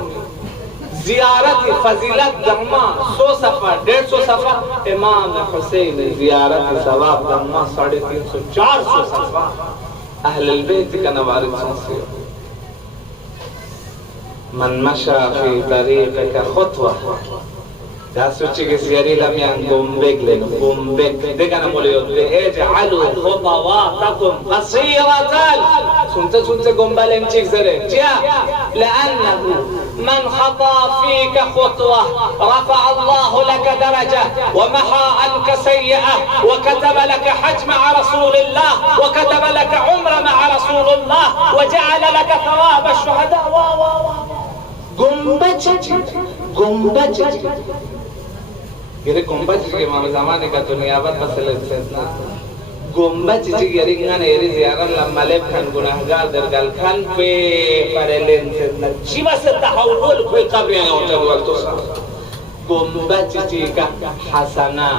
زیارت فضیلت دہما 100 صفحہ 150 صفحہ امام حسین زیارت ثواب دہما 350 400 صفحہ اہل البیت کا نوارد سنسی من مشى في طريقك خطوة दा सोची के सियारी ला में गुम्बेक ले गुम्बेक देखा ना बोले होते اجعلوا خطواتكم قصيرة सुनते गुम्बा लें चीज़ सरे क्या لأنه من خطى فيك خطوة رفع الله لك درجة ومحى عنك سيئة وكتب لك حج مع رسول الله وكتب لك عمرة مع رسول الله وجعل لك ثواب الشهداء गुम्बज ये गुम्बज के मामले ज़माने का तो नियाबत बसल है ना गुम्बज जी ये रिंगा ने ये ज़ियारत लम्बे खान गुनाहगार दरगाह खान पे परेलेन से ना जीवा से तहावुल कोई कब्र यहाँ होता हुआ तो गुम्बज जी का हसना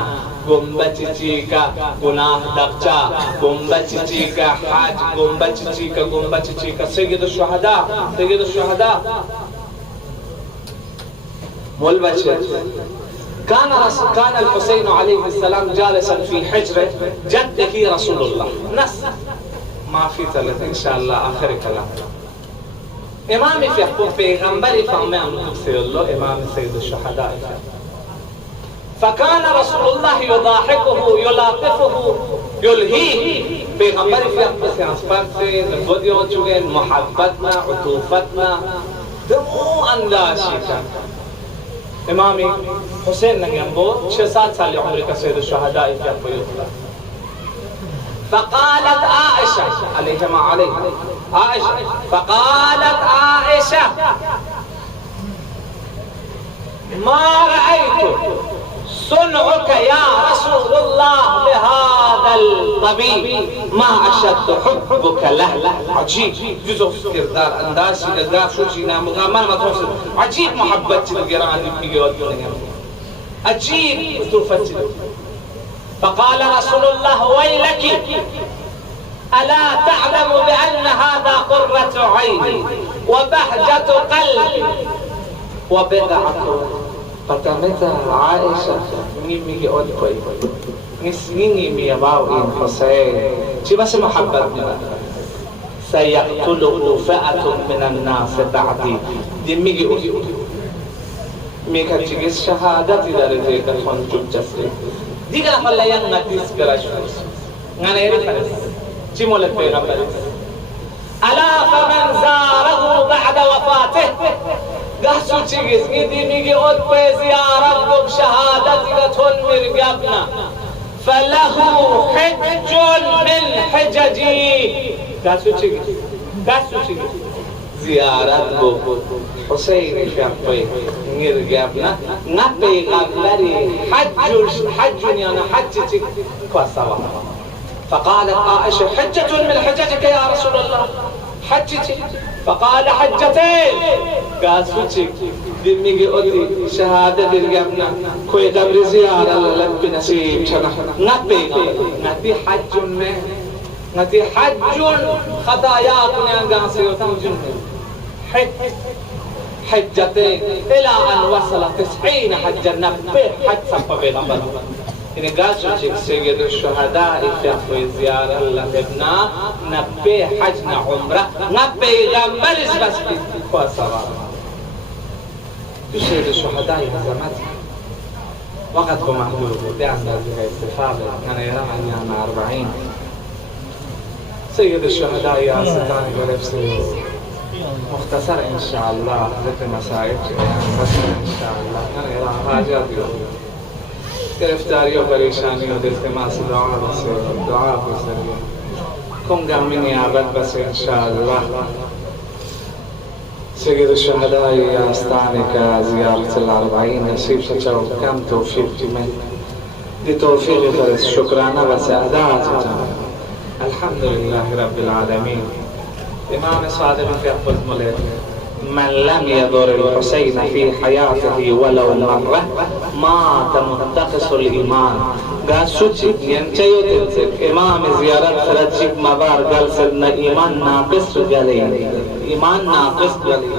गुम्बज जी का गुनाह दक्चा गुम्बज जी का हाज गुम्बज जी का सैयद शुहदा मोल बच्चे كان الحسين عليه السلام جالسا في حجره جده رسول الله نص ما في ثلاث ان شاء الله اخر كلام امامي في حقوق پیغمبر فهمان تفسير الله امام سيد الشهداء فكان رسول الله يضاحكه يلاطفه يلهيه پیغمبر في حقوق سيانسپات سے نفودیوں چوگے محبتنا عطوفتنا دمو انداشی کا امامي حسين نجنبو 6 سال عمري كسيد الشهداء في أبويوتها فقالت عائشة فقالت عائشة ما رأيت صنعك يا رسول الله بهذا الطبيب ما أشد حبك له عجيب جزء كردار انداز شو جينا مغامر ما توصل عجيب محبتك القرآن يبقى يودوني عجيب توفتي فقال رسول الله ويلك ألا تعلم بأن هذا قرة عين وبهجة قلب وبضعة فتمتى عائشة ميمي أدكوي نسيني ميباو إن حسين شي بس محبتنا سيقتله فئة من الناس بعدي دميجي أدكوي ميكا تجيس شهادة دارتي كتون جب جسري ديگا خلا ينغا ديس كراشوس غانا يرفرس شي مولك بيغمبرس ألا فمن زاره بعد وفاته قاسو چیگیز ایدی میگی اد پی زیارت بک شهادتی گتون مرگبنا فله حج من حججی قاسو چیگیز زیارت بک حسین شفی مرگبنا نا پیغمبری حج یعنی حج چیگ کسوا فقالت عائشة حجة من حججك يا رسول الله حجتي فقال حجتين قاسوتي دميجي أوتي شهادة درجمنا كوي قبر زيارة لك بنسيب شنا نبي حج خطاياكم يا قاسي وتنجن حجتين إلى أن وصل 90 حجة نبي حج سبب بيغمبر إن قاسوتي سيد الشهداء في زيارة لبنا نبي حجنا عمره نبي غمبرس بس كواسوا سيد الشهداء هزمت وقت محدود دعنا بها استفادة كان يرى أن 40 سيد الشهداء يا ستاني ولفسي مختصر إن شاء الله ذكر مسائل بس إن شاء الله كان يرى حاجات گرفتاری و پریشانی و التماس دعا بسید کم گامینی عبد بس انشاءالله سيد الشهداء يا استانك زيارة 40 نصيب سچو كم توفيق من دي توفيق فرس شكرانا وسعادات الحمد لله رب العالمين امام صادق في أحفظ مليك من لم يضر الحسين في حياته ولو مرة مات منتقص الإيمان قال سوچي ينچيو تنسك امام زيارت فرچك مبار قال سدنا إيمان ناقص قلي إيمان ناقص قلي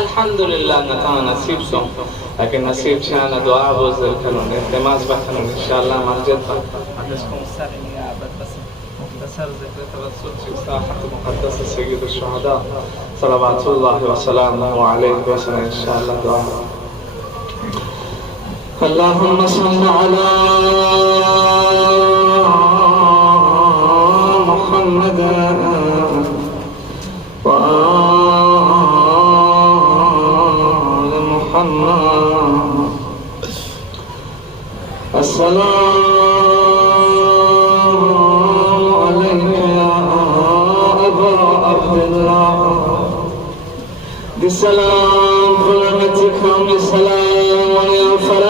الحمد لله نتانا نصيب سوم لكن نصيب شانا دعا بوزل كنون احتماز بحنون إن شاء الله مسجد فا أدسكم سرعي يا عبد بس مختصر سر ذكر توسل في ساحة مقدس سيد الشهداء صلوات الله وسلامه عليه وسلم إن شاء الله دعاء. اللهم صل على محمد وآل محمد. السلام عليك يا أبا عبد الله بسلام ظلمتكم بسلام ويغفر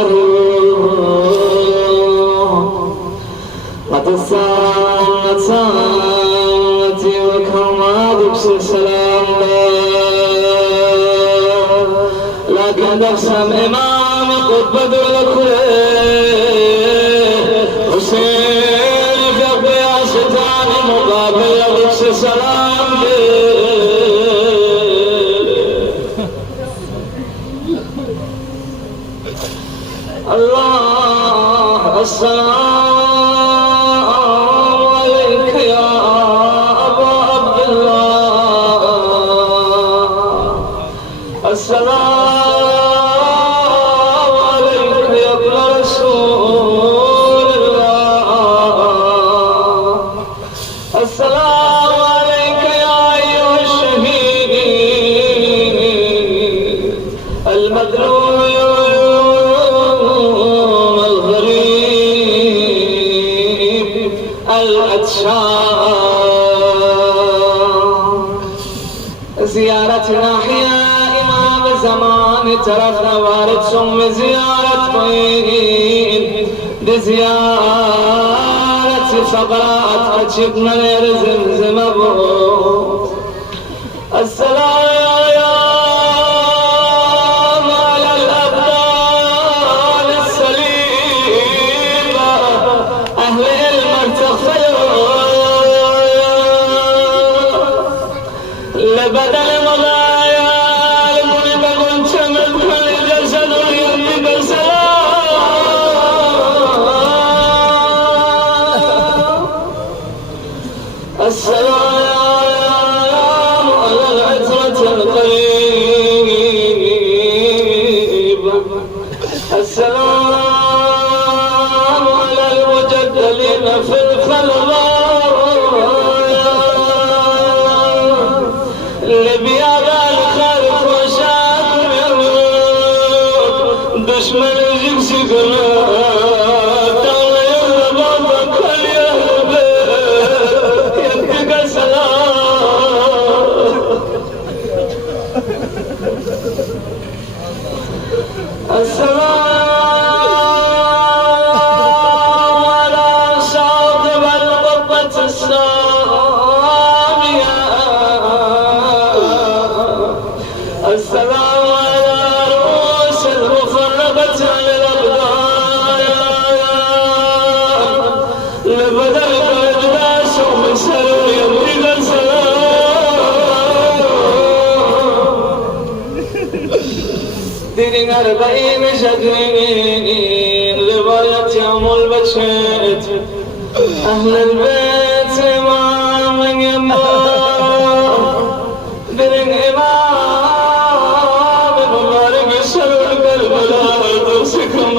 قد سامت سامتي وكرمات بسلام لكن درسم إمام قطب دلكل حسين في قياستان مقابل بسلام الله. السلام عليك يا أبا عبد الله. السلام عليك يا ابن رسول الله. السلام عليك يا أيها الشهيد المدلول زيارتنا أحياء إمام زمان تركنا وارد ثم زيارة طين بزيارة فقرات أجبنا لرزمزم أبو. السلام على الأبدال السليمة أهل المرتخى لبدل مضايا لكل بقل تمد كل جسد يمي بسلام. السلام على العترة الطيبة. السلام على المجدلين في الخلق لبياض الخالق وشاكر يموت دشمن الجبس قنات الله يربطك اليهب يبقى سلام. السلام على صاحب القبة السامية. السلام على رؤوس المفرقة للأبدان لبدل الأجداس ومسر يبقى السلام. دين 40 شدين لبرية يوم البشت أهل البيت إمام يمام دين إمام مبارك شر القلب لا تمسكم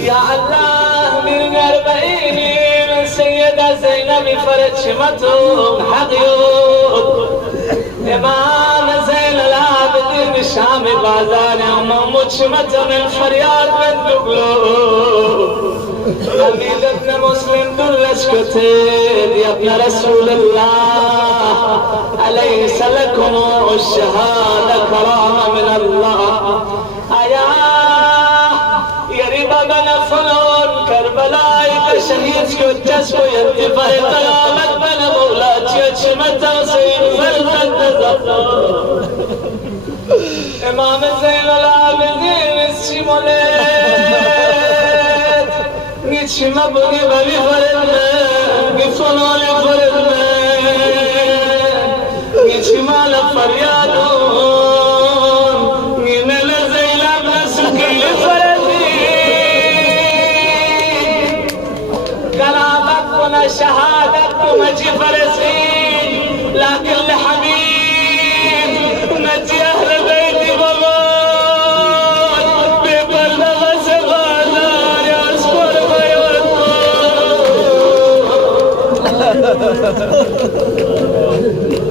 يا الله. من 40 سيدة زينب فرد شمتهم حقيوب إمام زين العابدين الشام بازان ومموت شمتهم الفرياد من دقلوب. حميد ابن مسلم دلش كتير يا ابن رسول الله أليس لكم الشهادة كرامة من الله. يريبا بن فلون كربلاء شهيد كتس وينتفع قيامت بن مولات يتشمت سيد فرد إمام زين العابدين السيموليت نتشم بني بني فرد بفلون فرد نتشم على فريادون نينل زين ابن سكي فرد وانا شهادة مجي فلسطين لكن لحبيب نجي اهل بيتي بغار ببلغ سغالار يا اصبر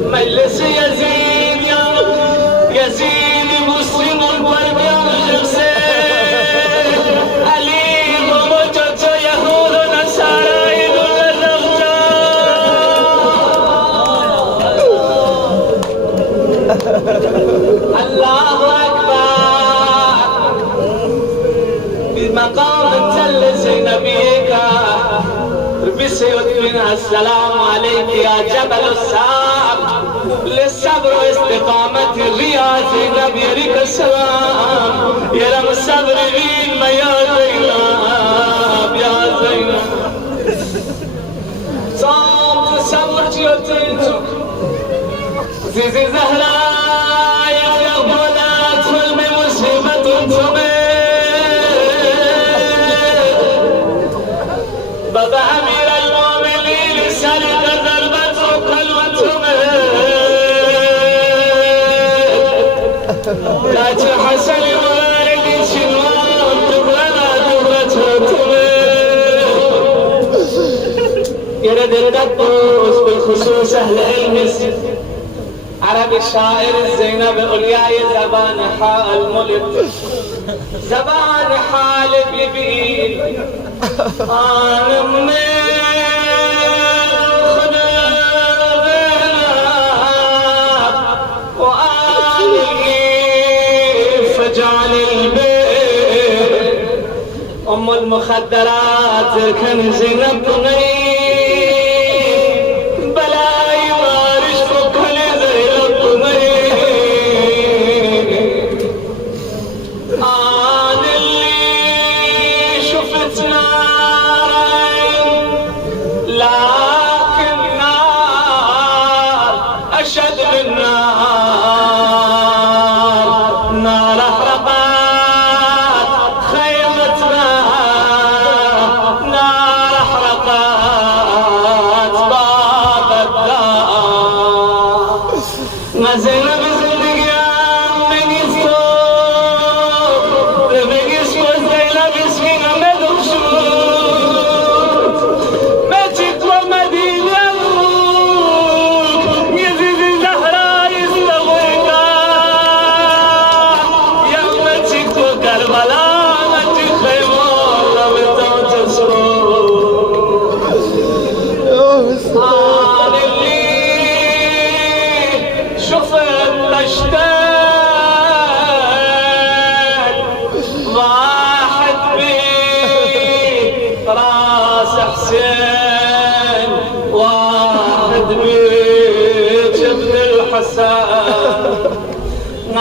مجلس يزيد يا يزيد مسلم القلب يا حسين علي ومجد يهود نصارى يدل الله اكبر بمقام تل زينبيك بسيوت منها السلام عليك يا جبل الصعب للصبر واستقامة الرياض زينب يريك السلام يا رب الصابرين ما يا زينب يا زينب صام تصبر جيوتينك زيزي زهراء يا بنات فيلم مصيبة بابا امير المؤمنين سالت ضربة قلوة تاج حسن والد شنوان تبغنا دبرة يرد الدبوس بالخصوص اهل المس عرب الشاعر الزينب أولياء زبان حال ملك زبان حال بيبين أنا من خدرنا وآلي فجعل البيت أم المخدرات كان زينب تغيب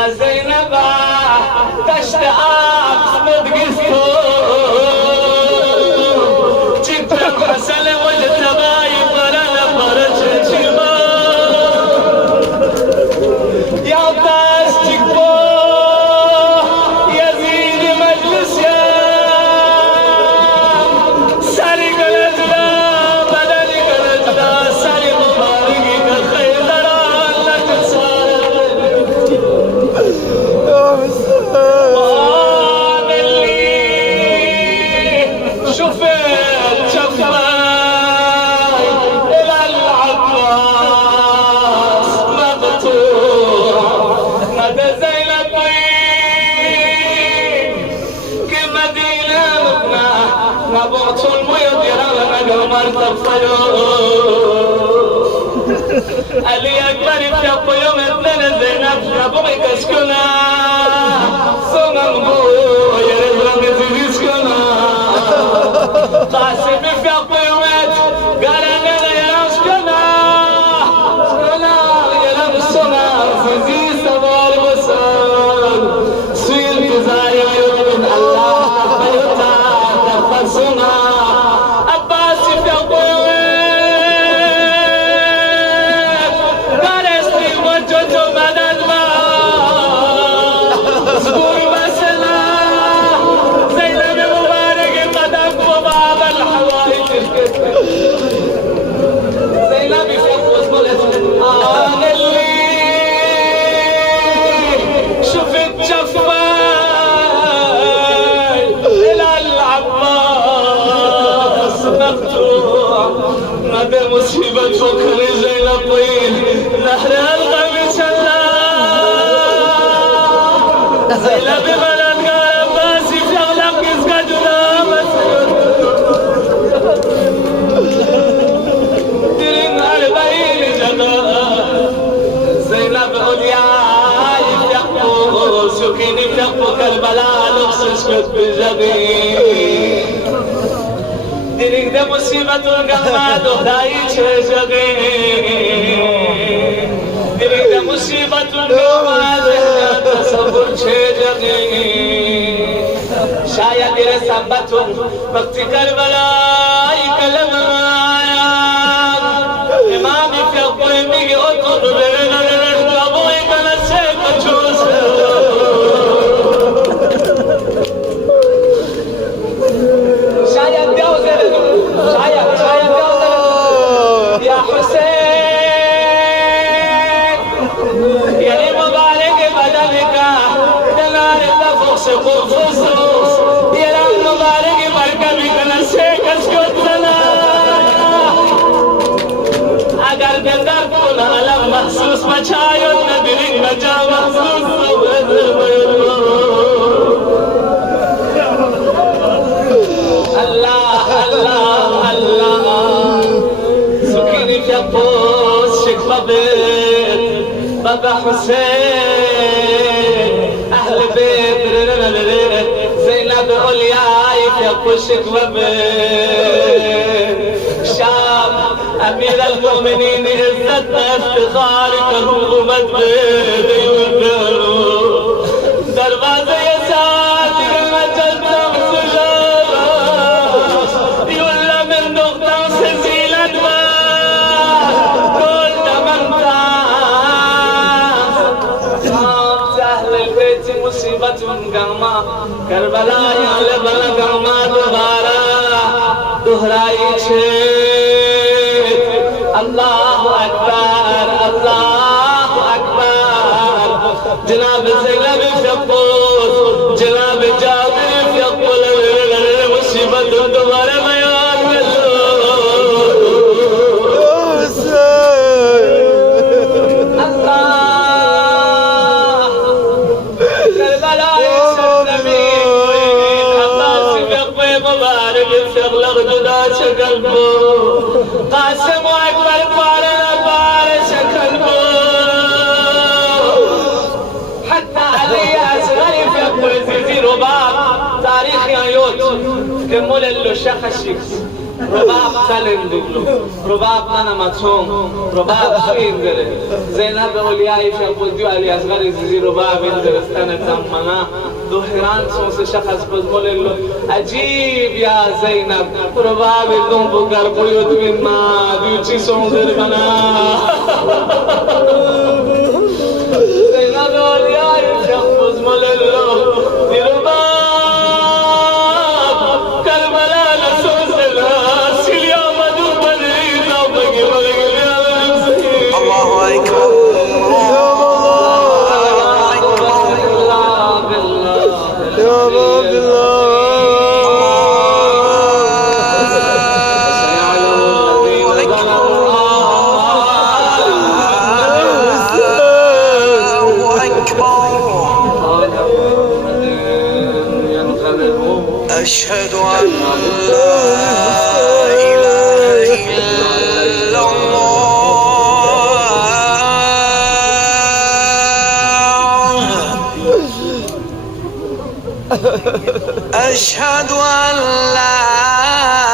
زينبا تشتاق مدقستو جبت الحسن والتبايب ولنا فرج الجبال يا باس تكبو يزيد مجلس يا سارق الأجلا بدلك الأجلا سارق مبارك الخير دران لك صار علي أكبر في يوم اثنين زينب ربوي كشكنا سمعوا يرد رمزي كشكنا قاسم في يوم قال أنا يا كشكنا كشكنا يا لمسنا زي سوار بسال سويل كزاي يوم الله بيوتا تفسنا أباس في يوم مقطوع مدى مصيبة فكر زينب طويل نهر الغم شلال زينب بملك باسي في أغلق يسقط نامت ترين 40 جنة زينب أولياء يفتقوا سكين يفتقوا كربلاء نقصص كتب جغير دينك ده مصيبة القلب دهداي چه دينك ده مصيبة القلب تصور چه شاید دیر سبتون وقتی کربلای کلم آیا امامی فیقوی میگی اتون لبوی کنسه کچوس شاید دیوزر شاید دیوزر یا حسین یعنی مبارک بدنکا دنار تفوس قرفوس یعنی مبارک مرکبی کنسه کسکتنا اگر بندر کن علم محسوس بچایت ندرین بچا محسوس الله الله الله سكيني في الطوس شكفة بيت بابا حسين أهل بيت زينب أولياء في الطوس شكفة بيت شام أمير المؤمنين عزتنا افتخارك رغمت بيت يودروا دروازة يسار المجد مصيبة قما كربلاء لبل قما دهراي الله أكبر الله أكبر جناب زينب فيقول جناب جابر فيقول مصيبة دوباره بيان قاسم اکبر پارنا پارش قلبو حتى علي اصغري في قرزيزي رباب تاريخ يوت كمول اللو شخشيكس رباب سلم دبلو رباب انا مطوم رباب شوين دره زينب اولیائی في قلديو علي اصغري زيزي رباب اندر استنة تمنا دوهران سوس شخص بزمول اللو عجيب يا زينب رباب الدم بقر قيود من ما بيوچي سوندر بنا زينب اولیائی شخص بزمول اللو دي رباب كربلا لسوس الهاس اليوم دور بدرين او بقي الله اكبر أشهد أن لا إله إلا الله أشهد أن لا